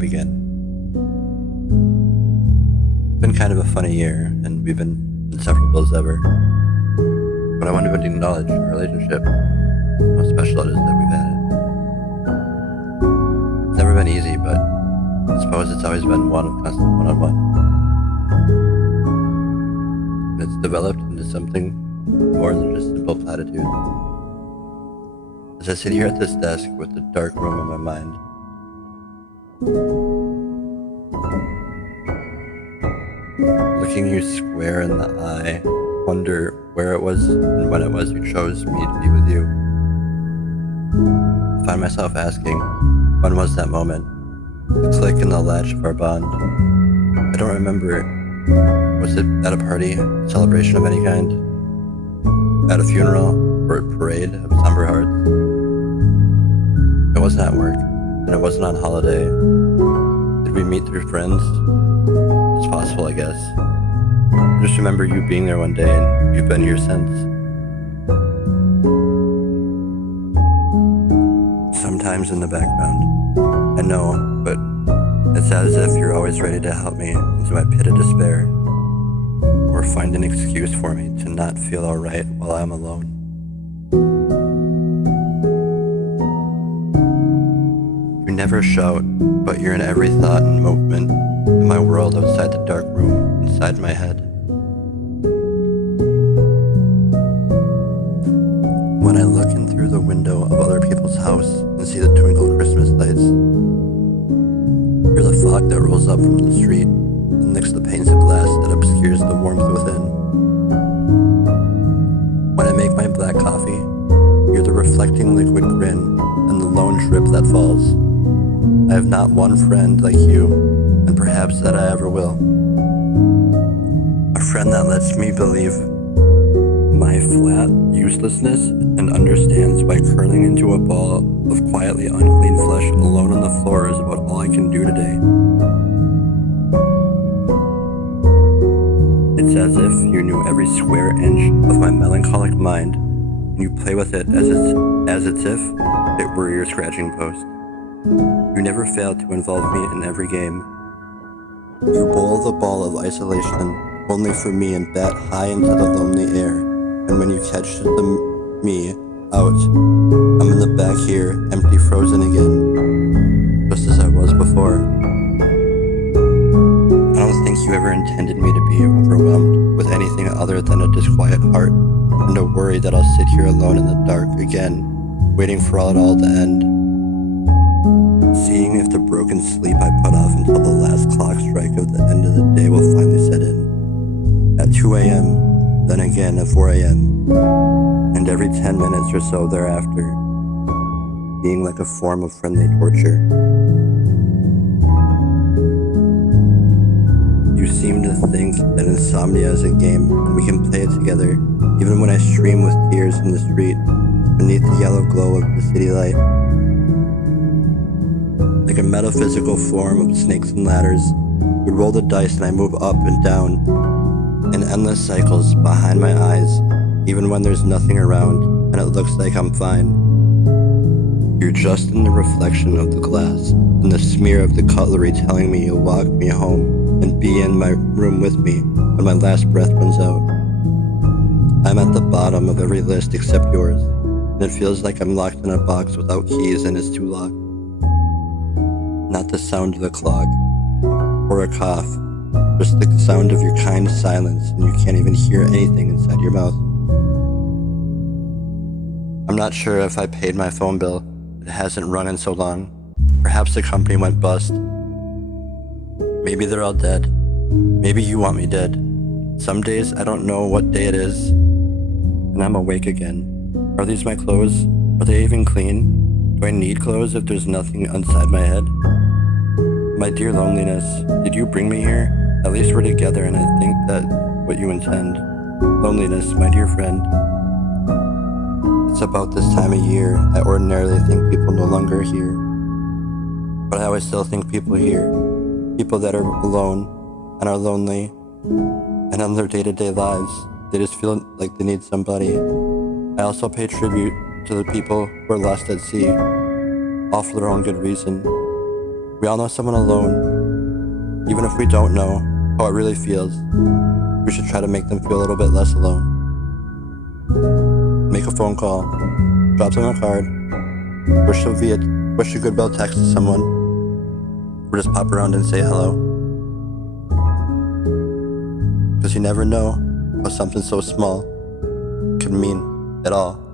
begin? It's been kind of a funny year, and we've been inseparable as ever. But I wanted to acknowledge our relationship, how special it is that we've had it. It's never been easy, but I suppose it's always been one of constant one-on-one. And it's developed into something more than just simple platitudes. As I sit here at this desk with the dark room in my mind, looking you square in the eye, wonder where it was and when it was you chose me to be with you. I find myself asking, when was that moment? The click in the latch of our bond. I don't remember it. Was it at a party, celebration of any kind? At a funeral, or a parade of somber hearts? It wasn't at work, and it wasn't on holiday. Did we meet through friends? It's possible, I guess. I just remember you being there one day, and you've been here since. Sometimes in the background, I know, but it's as if you're always ready to help me into my pit of despair, or find an excuse for me to not feel alright while I'm alone. You never shout, but you're in every thought and movement in my world outside the dark room inside my head. When I look in through the window of other people's house and see the twinkle Christmas lights, hear the fog that rolls up from the street and licks the panes of glass that obscures the warmth within. When I make my black coffee, hear the reflecting liquid grin and the lone drip that falls. I have not one friend like you, and perhaps that I ever will. A friend that lets me believe my flat uselessness and understands why curling into a ball of quietly unclean flesh alone on the floor is about all I can do today. It's as if you knew every square inch of my melancholic mind, and you play with it as if it were your scratching post. You never fail to involve me in every game. You bowl the ball of isolation only for me and bat high into the lonely air. And when you catch me out, I'm in the back here, empty, frozen again, just as I was before. I don't think you ever intended me to be overwhelmed with anything other than a disquiet heart and a worry that I'll sit here alone in the dark again, waiting for it all to end. Seeing if the broken sleep I put off until the last clock strike of the end of the day will finally set in. At 2 a.m., then again at 4 a.m., and every 10 minutes or so thereafter, being like a form of friendly torture. You seem to think that insomnia is a game and we can play it together, even when I stream with tears in the street beneath the yellow glow of the city light. Like a metaphysical form of snakes and ladders, we roll the dice and I move up and down in endless cycles behind my eyes, even when there's nothing around and it looks like I'm fine. You're just in the reflection of the glass and the smear of the cutlery telling me you'll walk me home and be in my room with me when my last breath runs out. I'm at the bottom of every list except yours, and it feels like I'm locked in a box without keys and it's too locked. Not the sound of a clock or a cough, just the sound of your kind silence, and you can't even hear anything inside your mouth. I'm not sure if I paid my phone bill. It hasn't rung in so long. Perhaps the company went bust. Maybe they're all dead. Maybe you want me dead. Some days I don't know what day it is, and I'm awake again. Are these my clothes? Are they even clean? Do I need clothes if there's nothing inside my head? My dear loneliness, did you bring me here? At least we're together, and I think that's what you intend. Loneliness, my dear friend. It's about this time of year I ordinarily think people no longer here. But I always still think people here. People that are alone and are lonely, and on their day-to-day lives, they just feel like they need somebody. I also pay tribute to the people who are lost at sea, all for their own good reason. We all know someone alone. Even if we don't know how it really feels, we should try to make them feel a little bit less alone. Make a phone call, drop them a card, wish a goodbye text to someone, or just pop around and say hello. Because you never know how something so small could mean at all.